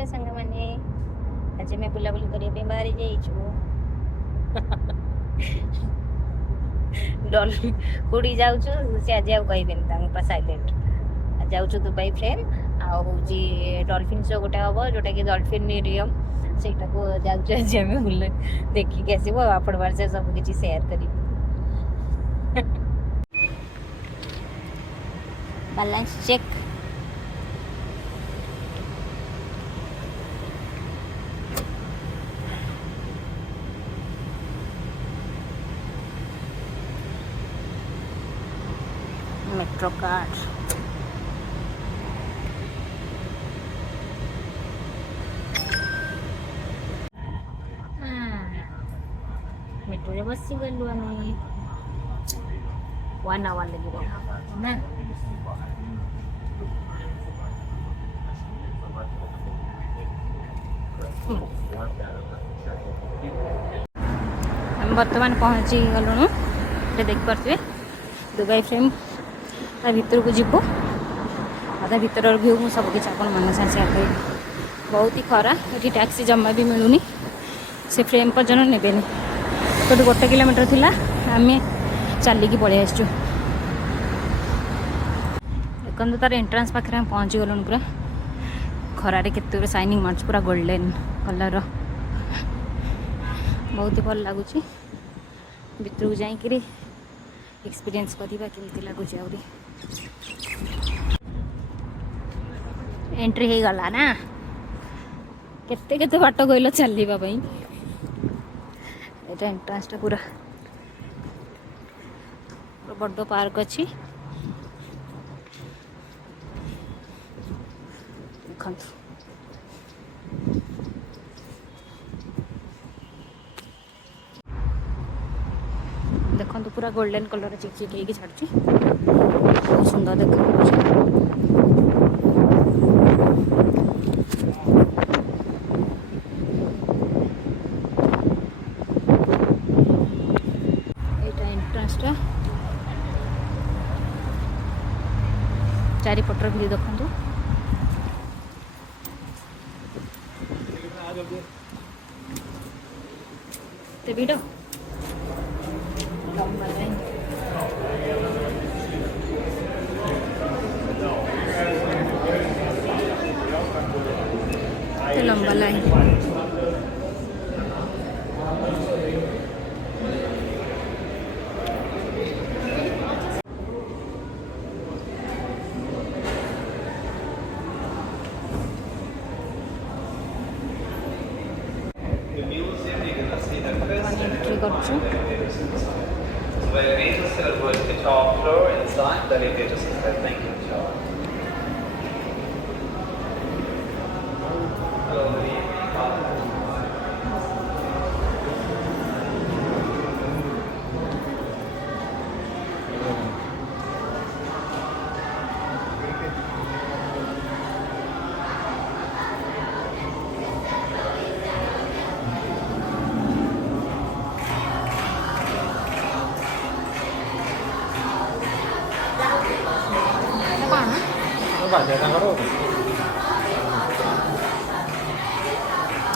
Hello संग मैंने आज मैं बुलाबुली करने बाहर जाइछु डॉल्फिन कोड़ी जाउछु से आज आउ कहबेन तांग पा साइलेंट जाउछु दुबई फ्रेंड आ होजी डॉल्फिन शो गोटे हम जोटा कि डॉल्फिनेरियम सेटा को जाउछु आज हम बुले देखि के आसीबो आपण बार से सब किछि शेयर करी balance check metro card metro रे बसी गलु आमे 1 आवर लगिबो ना हम बर्तमान पहुँची गलुणु देख पारे दुबई फ्रेम ता भीतर को जीवो आधा भीतर व्यू मुझे सब किसी आप शेयर करी बहुत ही खरा ये टैक्सी जमा भी मिलूनी से फ्रेम पर्यटन नेबेनि तो 1 किलोमीटर थिला आम चलिकी पलि आसचु देखो तार एंट्रांस पाखे हम पहुँची गलुन पूरा खरारे केते शाइनिंग मार्च पूरा गोल्डन कलर बहुत ही भल लगुच भीतर को जाकि एक्सपीरियंस करवा केमती लगुच एंट्री हो गला ना केते केते बाट कहल चलवाई ये एंट्रांस पूरा बड़ पार्क अच्छी देखो पूरा गोल्डन कलर चिकचिक होगी छाड़ी बहुत सुंदर देखा एंट्रांसटा चारिपटर भी देखु भिड़ लंबा लाइन एंट्री कर Well, we just celebrate the top floor inside, then you get to see that. Thank you, John. Hello, good evening.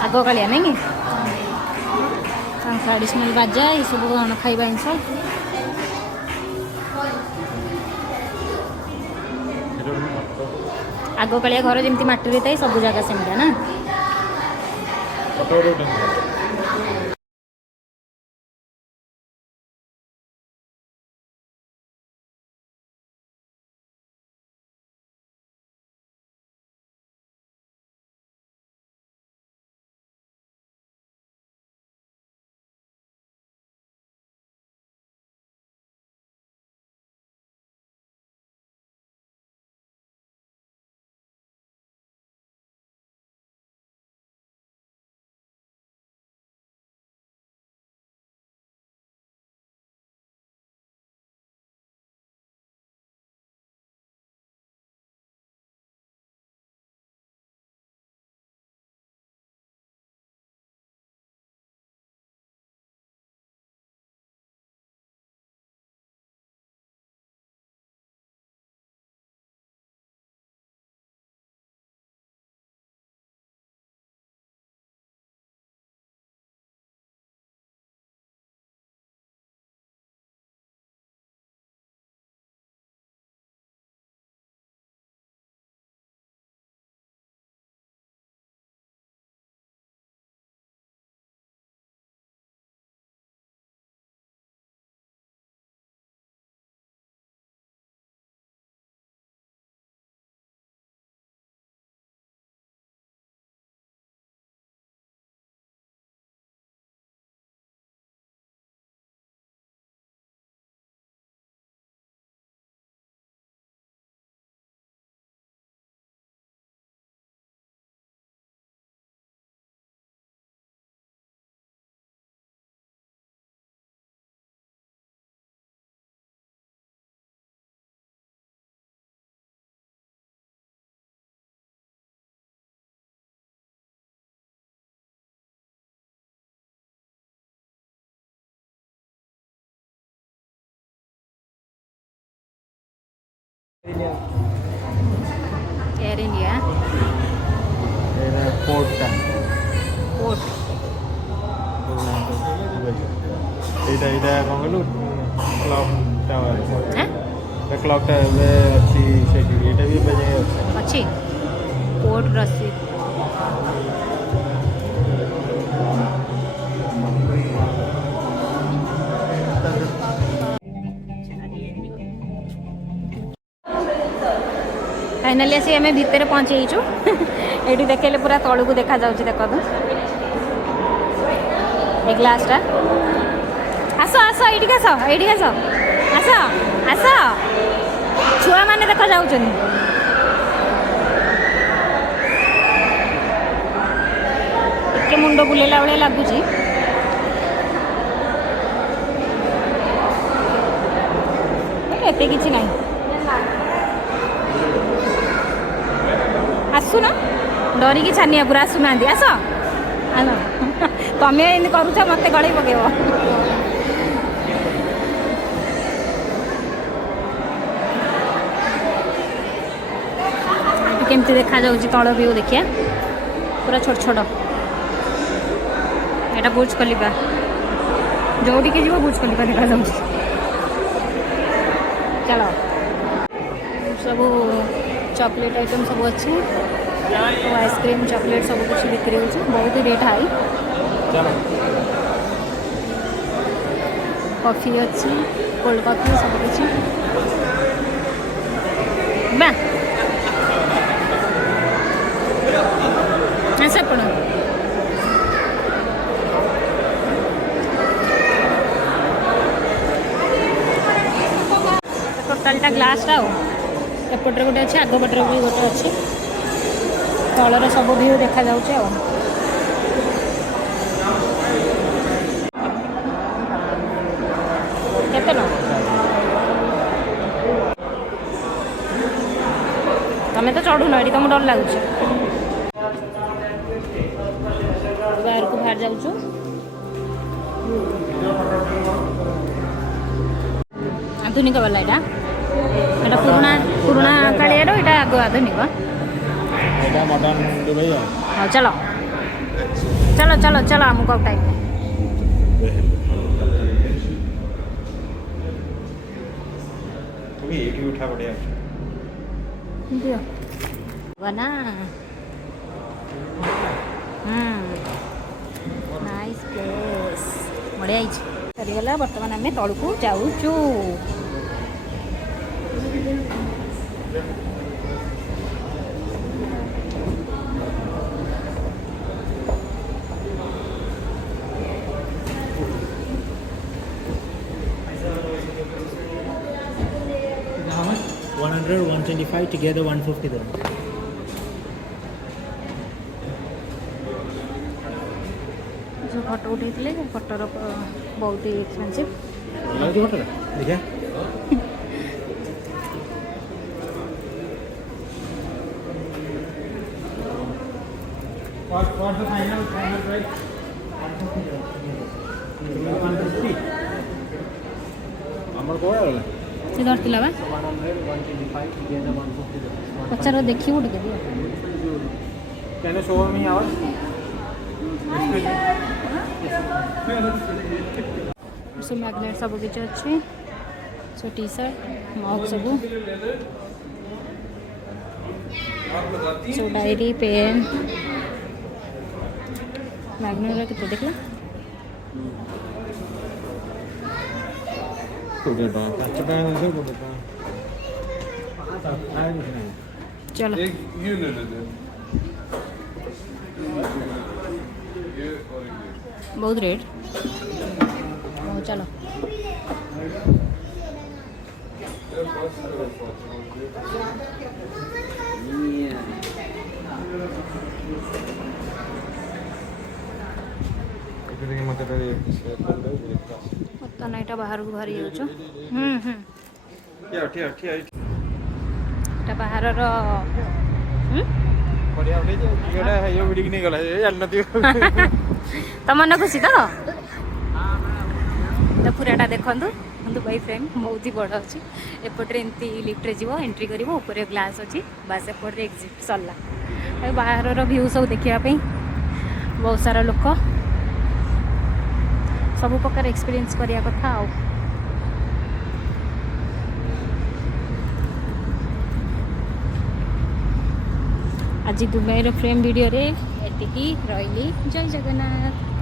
आग कालिया नहीं ट्रेडिशनल बाजा ये सब कौन खाଇବା ଜିନିଷ आग कालिया घर जमी मटी थाए सब जगह सेमता ना एयर इंडिया पोर्ट का पोर्ट এইটা এটা কଣ କହିଲୁ କ୍ଲକ୍ ଟାୱାର हैं କ୍ଲକ୍ ଟା ଏବେ ଅଛି ସେଇଠି ଏଇଟା ବି ଏବେ ଯାଏ ଅଛି अच्छी पोर्ट रस्सी फाइनाली आसी आम भितर पहुँचीचु ये देखेले पूरा तलू को देखा जाऊँ देख तो ए ग्लासटा आस आस ये आस ये आस आस आस छुआ मैंने देखा जाऊँ टे मुंड बुलेला भाई लगुच एते किसी ना आसुन डरिकी छानिया पूरा आसुना आस तमें एम करुच मत गल पकेब केमती देखा जाऊँ तल व्यू देखिए पूरा छोट छोट एटा बुर्ज खलीफा जो दिखे जीव बुर्ज खलीफा देखा जाऊँ चलो सब चॉकलेट आइटम सब अच्छे आइसक्रीम चॉकलेट सब कुछ बिक्री हो बहुत रेट हाई कॉफी अच्छी कोल्ड कॉफी सब कुछ बा सेपड़ टोटालटा ग्लासटा एपटे गोटे अच्छे आग पटे भी गोटे अच्छे तलर सब व्यू देखा जाऊँ केते न तमें तो चढ़ुन ये तुम डर लगुच बाहर को बाहर जाऊँ आधुनिक वाला यहाँ এটা পুরোনা পুরোনা কালিয়ার এটা আগে আধুনিক এটা মডার্ন দুবাই হ্যাঁ চলো চলো চলো চলো আমুক টাইম তুমি এটি উঠা বড়িয়া দিও বনা নাইস প্লেস বড়িয়া ହେଇଛି ସରିଗଲା ବର୍ତ୍ତମାନ ଆମେ ତଳକୁ ଯାଉଛୁ How much? 100, 125 together 150 then. जो फोटो उठे फोटोर बहुत ही एक्सपेंसिव देखा What's the final price? 150. আমার কয় হলো? से धरती बा 100, 125 together 150. पचार देखिए उठ के Can you show me ours? से मैग्नेट सब किसी अच्छे सो टी शर्ट मग सब सो डायरी पेन मैग्नेट के देखला चलो बहुत रेट चलो ବର୍ତ୍ତମାନ ଏଇଟା ବାହାରକୁ ବାହାରି ଯାଉଛୁ ଏଇଟା ବାହାରର ତ ମନ ଖୁସି ତ ପୁରାଟା ଦେଖନ୍ତୁ दुबई फ्रेम बहुत ही बड़ अच्छी एपटे एमती लिफ्ट जीव एंट्री कर ऊपर ग्लास अच्छी बास एपटे एक्जिट सरला बाहर भ्यू सब देखापी बहुत सारा लोक सब प्रकार एक्सपीरियंस करिया कथा आउ आज दुबईर फ्रेम वीडियो रे एतिकी रही जय जगन्नाथ।